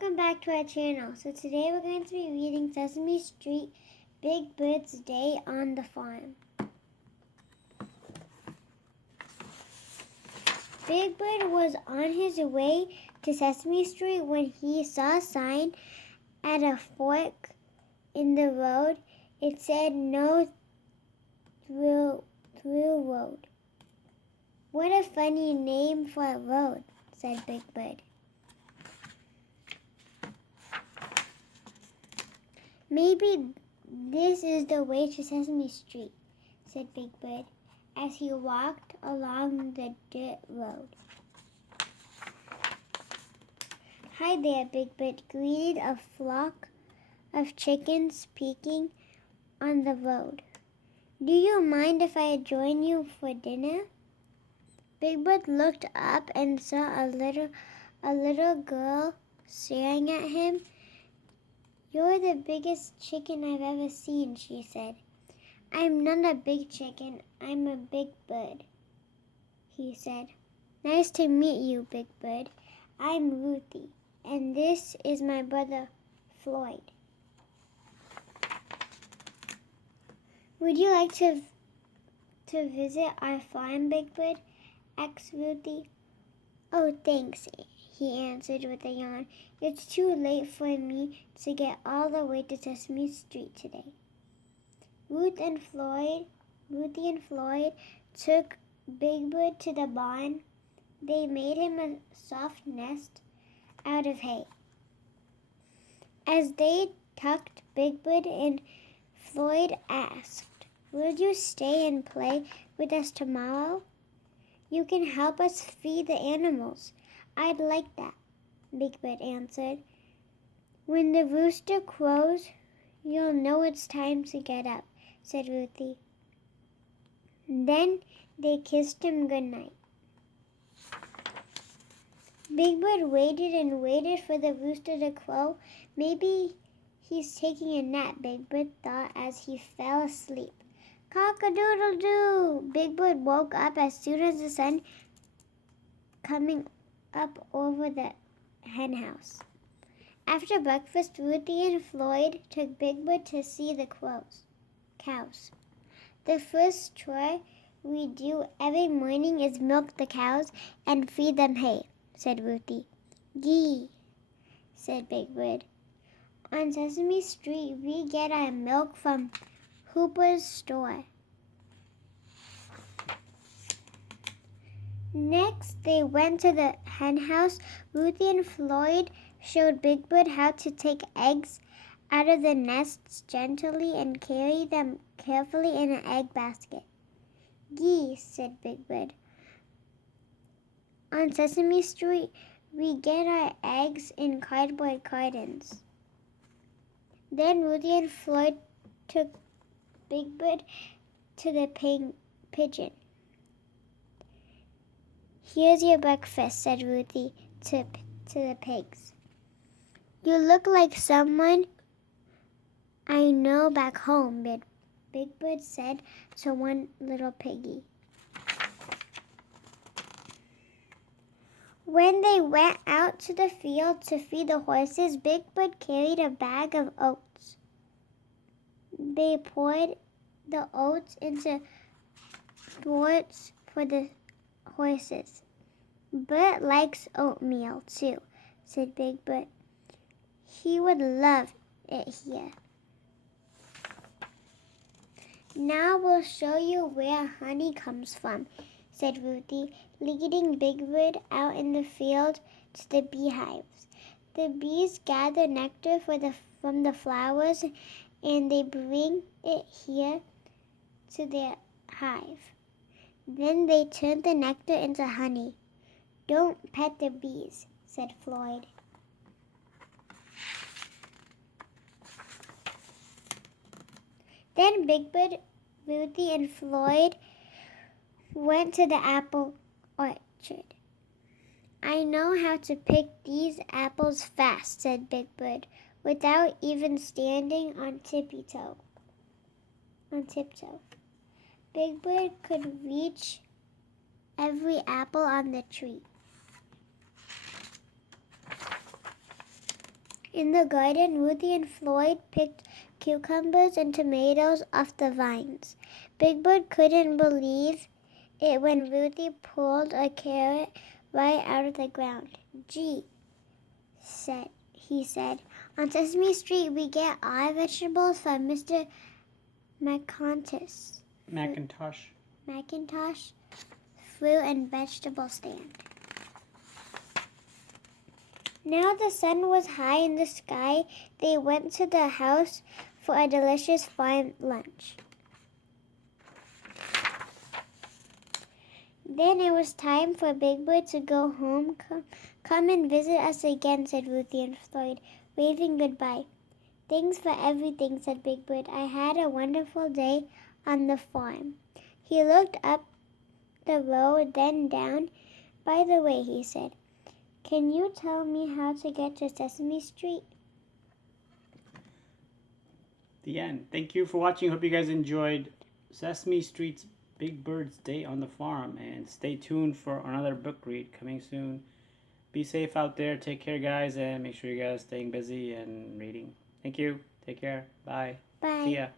Welcome back to our channel. So today we're going to be reading Sesame Street, Big Bird's Day on the Farm. Big Bird was on his way to Sesame Street when he saw a sign at a fork in the road. It said no through road. What a funny name for a road, said Big Bird. Maybe this is the way to Sesame Street, said Big Bird as he walked along the dirt road. Hi there, Big Bird greeted a flock of chickens peeking on the road. Do you mind if I join you for dinner? Big Bird looked up and saw a little girl staring at him. You're the biggest chicken I've ever seen, she said. I'm not a big chicken, I'm a big bird, he said. Nice to meet you, Big Bird. I'm Ruthie, and this is my brother, Floyd. Would you like to visit our farm, Big Bird? Asked Ruthie. Oh, thanks, he answered with a yawn. It's too late for me to get all the way to Sesame Street today. Ruthie and Floyd took Big Bird to the barn. They made him a soft nest out of hay. As they tucked Big Bird in, Floyd asked, Will you stay and play with us tomorrow? You can help us feed the animals. I'd like that, Big Bird answered. When the rooster crows, you'll know it's time to get up, said Ruthie. Then they kissed him goodnight. Big Bird waited and waited for the rooster to crow. Maybe he's taking a nap, Big Bird thought as he fell asleep. Cock-a-doodle-doo! Big Bird woke up as soon as the sun coming up over the hen house. After breakfast, Ruthie and Floyd took Big Bird to see the cows. The first chore we do every morning is milk the cows and feed them hay, said Ruthie. Gee, said Big Bird. On Sesame Street, we get our milk from Hooper's store. Next, they went to the hen house. Ruthie and Floyd showed Big Bird how to take eggs out of the nests gently and carry them carefully in an egg basket. Gee, said Big Bird. On Sesame Street, we get our eggs in cardboard cartons. Then Ruthie and Floyd took Big Bird to the pigeon. Here's your breakfast, said Ruthie to the pigs. You look like someone I know back home, Big Bird said to one little piggy. When they went out to the field to feed the horses, Big Bird carried a bag of oats. They poured the oats into thwarts for the horses. Bert likes oatmeal too, said Big Bird. He would love it here. Now we'll show you where honey comes from, said Ruthie, leading Big Bird out in the field to the beehives. The bees gather nectar from the flowers and they bring it here to their hive. Then they turn the nectar into honey. Don't pet the bees, said Floyd. Then Big Bird, Ruthie, and Floyd went to the apple orchard. I know how to pick these apples fast, said Big Bird, without even standing on tiptoe. Big Bird could reach every apple on the tree. In the garden, Ruthie and Floyd picked cucumbers and tomatoes off the vines. Big Bird couldn't believe it when Ruthie pulled a carrot right out of the ground. Gee, he said, on Sesame Street we get our vegetables from Mr. McIntosh fruit and vegetable stand. Now the sun was high in the sky. They went to the house for a delicious farm lunch. Then it was time for Big Bird to go home. Come and visit us again, said Ruthie and Floyd, waving goodbye. Thanks for everything, said Big Bird. I had a wonderful day on the farm. He looked up the road, then down. By the way, he said, can you tell me how to get to Sesame Street? The end. Thank you for watching. Hope you guys enjoyed Sesame Street's Big Bird's Day on the Farm. And stay tuned for another book read coming soon. Be safe out there. Take care, guys. And make sure you guys are staying busy and reading. Thank you. Take care. Bye. Bye. See ya.